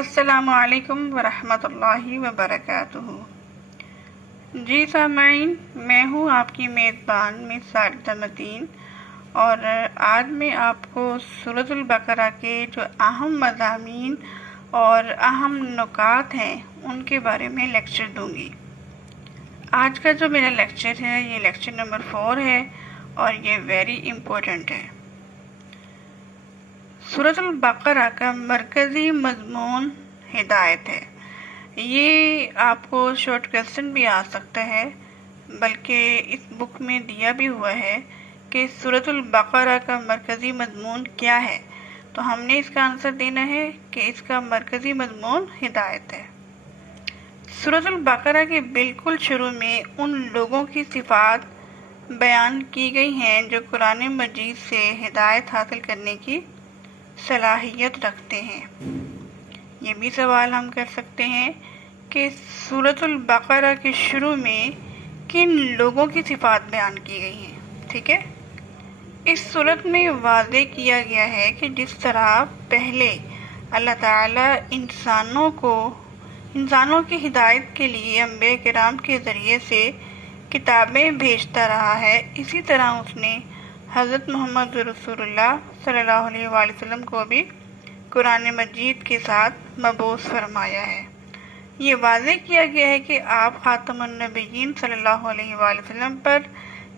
السلام علیکم ورحمۃ اللہ وبرکاتہ۔ جی سامعین، میں ہوں آپ کی میزبان مس ساجدہ متین، اور آج میں آپ کو سورۃ البقرہ کے جو اہم مضامین اور اہم نکات ہیں ان کے بارے میں لیکچر دوں گی۔ آج کا جو میرا لیکچر ہے یہ لیکچر نمبر 4 ہے اور یہ ویری امپورٹنٹ ہے۔ سورۃ البقرہ کا مرکزی مضمون ہدایت ہے۔ یہ آپ کو شارٹ کویسچن بھی آ سکتا ہے، بلکہ اس بک میں دیا بھی ہوا ہے کہ سورۃ البقرہ کا مرکزی مضمون کیا ہے، تو ہم نے اس کا آنسر دینا ہے کہ اس کا مرکزی مضمون ہدایت ہے۔ سورۃ البقرہ کے بالکل شروع میں ان لوگوں کی صفات بیان کی گئی ہیں جو قرآن مجید سے ہدایت حاصل کرنے کی صلاحیت رکھتے ہیں۔ یہ بھی سوال ہم کر سکتے ہیں کہ سورۃ البقرہ کے شروع میں کن لوگوں کی صفات بیان کی گئی ہیں، ٹھیک ہے؟ اس صورت میں واضح کیا گیا ہے کہ جس طرح پہلے اللہ تعالیٰ انسانوں کی ہدایت کے لیے انبیاء کرام کے ذریعے سے کتابیں بھیجتا رہا ہے، اسی طرح اس نے حضرت محمد رسول اللہ صلی اللہ علیہ وآلہ وسلم کو بھی قرآن مجید کے ساتھ مبعوث فرمایا ہے۔ یہ واضح کیا گیا ہے کہ آپ خاتم النبیین صلی اللہ علیہ وآلہ وسلم پر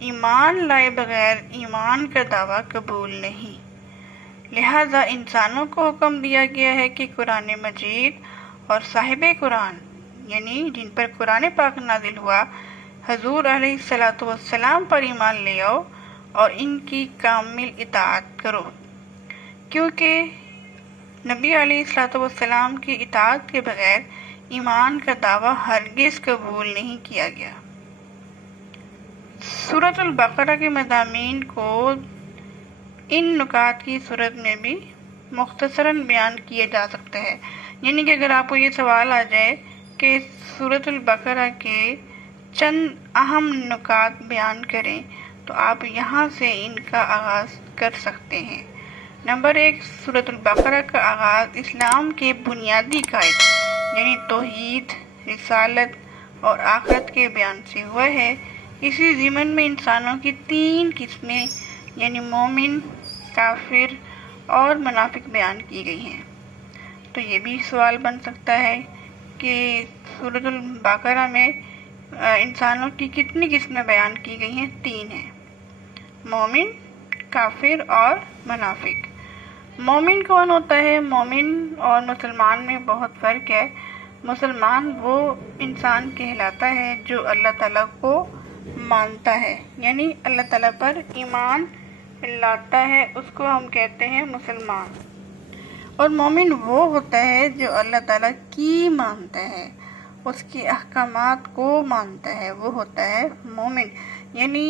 ایمان لائے بغیر ایمان کا دعویٰ قبول نہیں، لہذا انسانوں کو حکم دیا گیا ہے کہ قرآن مجید اور صاحب قرآن یعنی جن پر قرآن پاک نازل ہوا حضور علیہ السلام پر ایمان لے آؤ اور ان کی کامل اطاعت کرو، کیونکہ نبی علیہ السلام کی اطاعت کے بغیر ایمان کا دعویٰ ہرگز قبول نہیں کیا گیا۔ سورۃ البقرہ کے مضامین کو ان نکات کی صورت میں بھی مختصراً بیان کیا جا سکتا ہے، یعنی کہ اگر آپ کو یہ سوال آ جائے کہ سورۃ البقرہ کے چند اہم نکات بیان کریں تو آپ یہاں سے ان کا آغاز کر سکتے ہیں۔ نمبر 1، سورۃ البقرہ کا آغاز اسلام کے بنیادی قواعد یعنی توحید، رسالت اور آخرت کے بیان سے ہوا ہے۔ اسی ضمن میں انسانوں کی 3 قسمیں یعنی مومن، کافر اور منافق بیان کی گئی ہیں۔ تو یہ بھی سوال بن سکتا ہے کہ سورۃ البقرہ میں انسانوں کی کتنی قسمیں بیان کی گئی ہیں؟ 3 ہیں، مومن، کافر اور منافق۔ مومن کون ہوتا ہے؟ مومن اور مسلمان میں بہت فرق ہے۔ مسلمان وہ انسان کہلاتا ہے جو اللہ تعالیٰ کو مانتا ہے، یعنی اللہ تعالیٰ پر ایمان لاتا ہے، اس کو ہم کہتے ہیں مسلمان۔ اور مومن وہ ہوتا ہے جو اللہ تعالیٰ کی مانتا ہے، اس کے احکامات کو مانتا ہے، وہ ہوتا ہے مومن۔ یعنی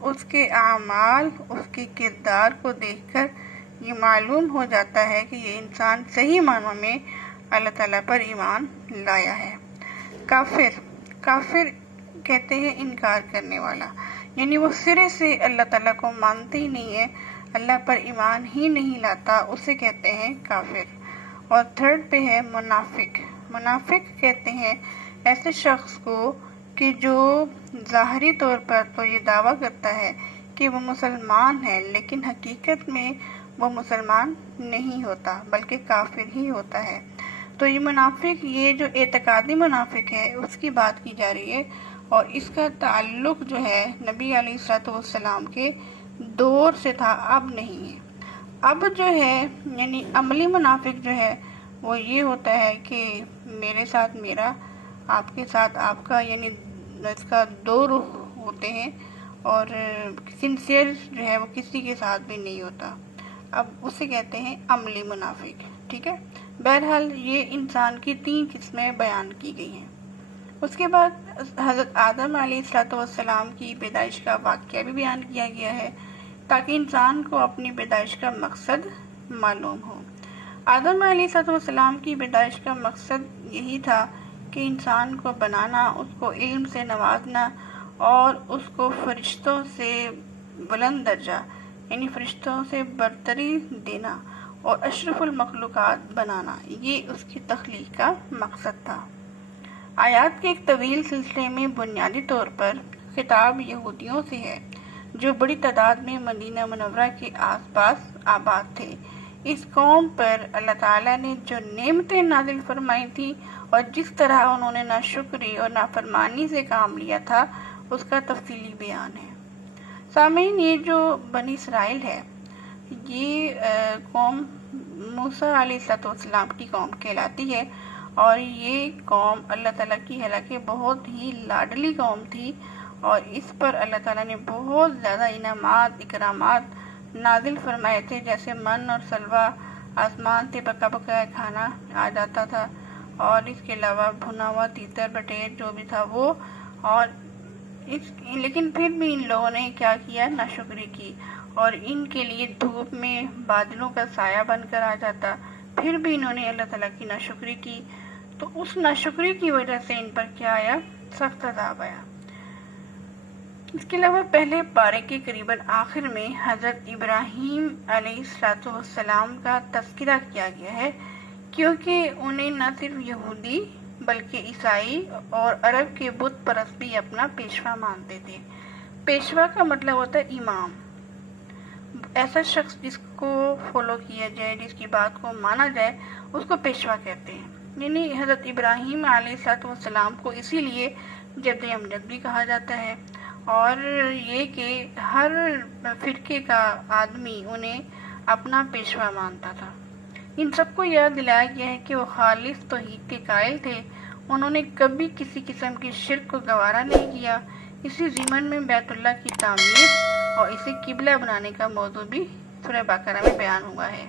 اس کے اعمال، اس کے کردار کو دیکھ کر یہ معلوم ہو جاتا ہے کہ یہ انسان صحیح معنوں میں اللہ تعالیٰ پر ایمان لایا ہے۔ کافر کہتے ہیں انکار کرنے والا، یعنی وہ سرے سے اللہ تعالیٰ کو مانتے ہی نہیں ہے، اللہ پر ایمان ہی نہیں لاتا، اسے کہتے ہیں کافر۔ اور 3rd پہ ہے منافق۔ منافق کہتے ہیں ایسے شخص کو کہ جو ظاہری طور پر تو یہ دعویٰ کرتا ہے کہ وہ مسلمان ہے، لیکن حقیقت میں وہ مسلمان نہیں ہوتا بلکہ کافر ہی ہوتا ہے۔ تو یہ منافق، یہ جو اعتقادی منافق ہے اس کی بات کی جا رہی ہے، اور اس کا تعلق جو ہے نبی علیہ السلام کے دور سے تھا، اب نہیں ہے۔ اب جو ہے یعنی عملی منافق جو ہے وہ یہ ہوتا ہے کہ میرے ساتھ میرا، آپ کے ساتھ آپ کا، یعنی اس کا 2 رخ ہوتے ہیں، اور سنسیئر جو ہے وہ کسی کے ساتھ بھی نہیں ہوتا، اب اسے کہتے ہیں عملی منافق، ٹھیک ہے؟ بہرحال یہ انسان کی 3 قسمیں بیان کی گئی ہیں۔ اس کے بعد حضرت آدم علیہ السلام کی پیدائش کا واقعہ بھی بیان کیا گیا ہے تاکہ انسان کو اپنی پیدائش کا مقصد معلوم ہو۔ آدم علیہ السلام کی پیدائش کا مقصد یہی تھا کہ انسان کو بنانا، اس کو علم سے نوازنا اور اس کو فرشتوں سے بلند درجہ یعنی فرشتوں سے برتری دینا، اور اشرف المخلوقات بنانا، یہ اس کی تخلیق کا مقصد تھا۔ آیات کے ایک طویل سلسلے میں بنیادی طور پر خطاب یہودیوں سے ہے جو بڑی تعداد میں مدینہ منورہ کے آس پاس آباد تھے۔ اس قوم پر اللہ تعالیٰ نے جو نعمتیں نازل فرمائی تھی اور جس طرح انہوں نے ناشکری اور نافرمانی سے کام لیا تھا، اس کا تفصیلی بیان ہے۔ سامعین، یہ جو بنی اسرائیل ہے، یہ قوم موسیٰ علیہ السلام کی قوم کہلاتی ہے، اور یہ قوم اللہ تعالیٰ کی حالانکہ بہت ہی لاڈلی قوم تھی، اور اس پر اللہ تعالیٰ نے بہت زیادہ انعامات اکرامات نازل فرمائے تھے، جیسے من اور سلوہ، آسمان سے پکا پکایا کھانا آ جاتا تھا، اور اس کے علاوہ بھنا ہوا تیتر بٹیر جو بھی تھا وہ، اور لیکن پھر بھی ان لوگوں نے کیا کیا؟ ناشکری کی، اور ان کے لیے دھوپ میں بادلوں کا سایہ بن کر آ جاتا، پھر بھی انہوں نے اللہ تعالیٰ کی ناشکری کی، تو اس ناشکری کی وجہ سے ان پر کیا آیا؟ سخت عذاب آیا۔ اس کے علاوہ پہلے پارے کے قریباً آخر میں حضرت ابراہیم علیہ السلام کا تذکرہ کیا گیا ہے، کیونکہ انہیں نہ صرف یہودی بلکہ عیسائی اور عرب کے بت پرست بھی اپنا پیشوا مانتے تھے۔ پیشوا کا مطلب ہوتا ہے امام، ایسا شخص جس کو فالو کیا جائے، جس کی بات کو مانا جائے، اس کو پیشوا کہتے ہیں۔ یعنی حضرت ابراہیم علیہ السلام کو اسی لیے جد امجد بھی کہا جاتا ہے، اور یہ کہ ہر فرقے کا آدمی انہیں اپنا پیشوا مانتا تھا۔ ان سب کو یاد دلایا گیا ہے کہ وہ خالص توحید کے قائل تھے، انہوں نے کبھی کسی قسم کی شرک کو گوارا نہیں کیا۔ اسی ضمن میں بیت اللہ کی تعمیر اور اسے قبلہ بنانے کا موضوع بھی سورہ بقرہ میں بیان ہوا ہے۔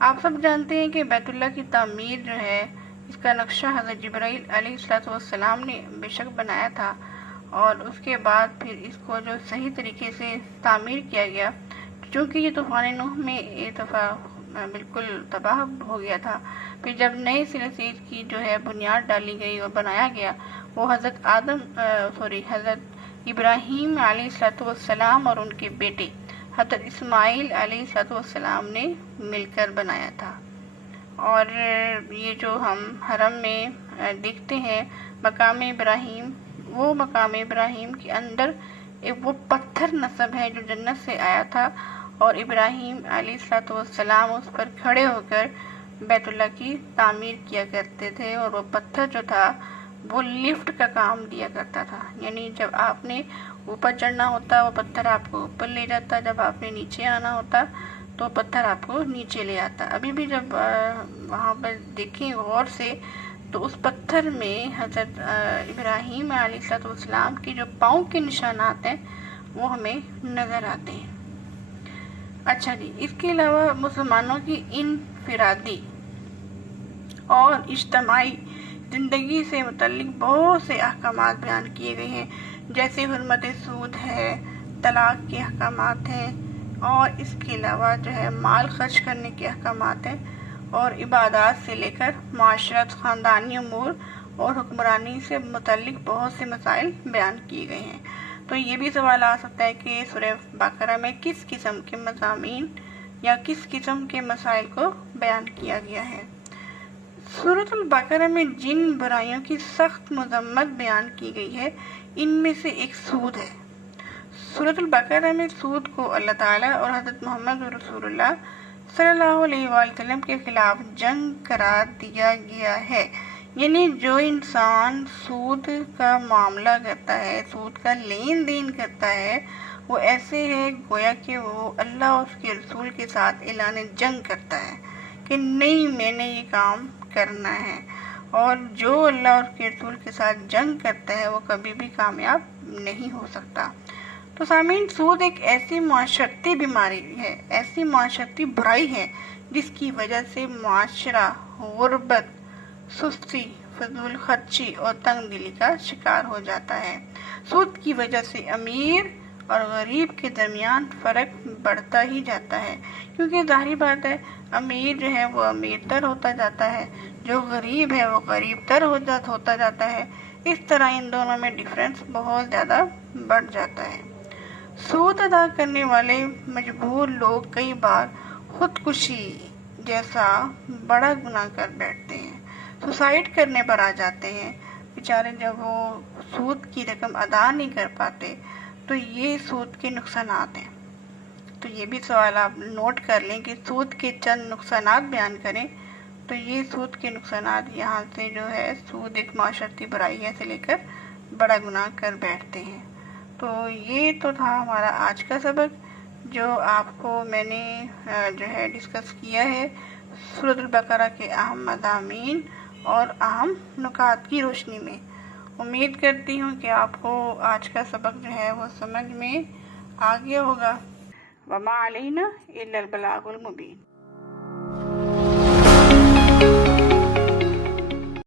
آپ سب جانتے ہیں کہ بیت اللہ کی تعمیر جو ہے، اس کا نقشہ حضرت جبرائیل علیہ السلام نے بے شک بنایا تھا، اور اس کے بعد پھر اس کو جو صحیح طریقے سے تعمیر کیا گیا، چونکہ یہ طوفان نوح میں ایک دفعہ بالکل تباہ ہو گیا تھا، پھر جب نئے سرے سے اس کی جو ہے بنیاد ڈالی گئی اور بنایا گیا، وہ حضرت ابراہیم علیہ السلام اور ان کے بیٹے حضرت اسماعیل علیہ السلام نے مل کر بنایا تھا۔ اور یہ جو ہم حرم میں دیکھتے ہیں مقام ابراہیم، وہ مقام ابراہیم کے اندر وہ پتھر نصب ہے جو جنت سے آیا تھا، اور ابراہیم علیہ السلام اس پر کھڑے ہو کر بیت اللہ کی تعمیر کیا کرتے تھے، اور وہ پتھر جو تھا وہ لفٹ کا کام دیا کرتا تھا، یعنی جب آپ نے اوپر چڑھنا ہوتا وہ پتھر آپ کو اوپر لے جاتا، جب آپ نے نیچے آنا ہوتا تو پتھر آپ کو نیچے لے آتا۔ ابھی بھی جب وہاں پر دیکھیں غور سے تو اس پتھر میں حضرت ابراہیم علیہ السلام کے جو پاؤں کے نشانات ہیں وہ ہمیں نظر آتے ہیں۔ اچھا جی، اس کے علاوہ مسلمانوں کی انفرادی اور اجتماعی زندگی سے متعلق بہت سے احکامات بیان کیے گئے ہیں، جیسے حرمت سود ہے، طلاق کے احکامات ہیں، اور اس کے علاوہ جو ہے مال خرچ کرنے کے احکامات ہیں، اور عبادات سے لے کر معاشرت، خاندانی امور اور حکمرانی سے متعلق بہت سے مسائل بیان کیے گئے ہیں۔ تو یہ بھی سوال آ سکتا ہے کہ سورہ بقرہ میں کس قسم کے مضامین یا کس قسم کے مسائل کو بیان کیا گیا ہے۔ سورۃ البقرہ میں جن برائیوں کی سخت مذمت بیان کی گئی ہے، ان میں سے ایک سود ہے۔ سورۃ البقرہ میں سود کو اللہ تعالیٰ اور حضرت محمد رسول اللہ صلی اللہ علیہ وآلہ وسلم کے خلاف جنگ قرار دیا گیا ہے، یعنی جو انسان سود کا معاملہ کرتا ہے، سود کا لین دین کرتا ہے، وہ ایسے ہے گویا کہ وہ اللہ اور اس کے رسول کے ساتھ اعلان جنگ کرتا ہے کہ نہیں، میں نے یہ کام کرنا ہے، اور جو اللہ اور اس کے رسول کے ساتھ جنگ کرتا ہے وہ کبھی بھی کامیاب نہیں ہو سکتا۔ تو سامعین، سود ایک ایسی معاشرتی بیماری ہے، ایسی معاشرتی برائی ہے جس کی وجہ سے معاشرہ غربت، سستی، فضول خرچی اور تنگ دلی کا شکار ہو جاتا ہے۔ سود کی وجہ سے امیر اور غریب کے درمیان فرق بڑھتا ہی جاتا ہے، کیونکہ ظاہری بات ہے امیر جو ہے وہ امیر تر ہوتا جاتا ہے، جو غریب ہے وہ غریب تر ہوتا جاتا ہے۔ اس طرح ان دونوں میں ڈفرینس بہت زیادہ بڑھ جاتا ہے۔ سود ادا کرنے والے مجبور لوگ کئی بار خودکشی جیسا بڑا گناہ کر بیٹھتے ہیں، سوسائڈ کرنے پر آ جاتے ہیں بیچارے جب وہ سود کی رقم ادا نہیں کر پاتے، تو یہ سود کے نقصانات ہیں۔ تو یہ بھی سوال آپ نوٹ کر لیں کہ سود کے چند نقصانات بیان کریں، تو یہ سود کے نقصانات یہاں سے جو ہے، سود ایک معاشرتی برائی ہے سے لے کر بڑا گناہ کر بیٹھتے ہیں۔ تو یہ تو تھا ہمارا آج کا سبق، جو آپ کو میں نے جو ہے ڈسکس کیا ہے سورۃ البقرہ کے اہم مضامین اور اہم نکات کی روشنی میں۔ امید کرتی ہوں کہ آپ کو آج کا سبق جو ہے وہ سمجھ میں آ گیا ہوگا۔ وما علینا الا البلاغ المبین۔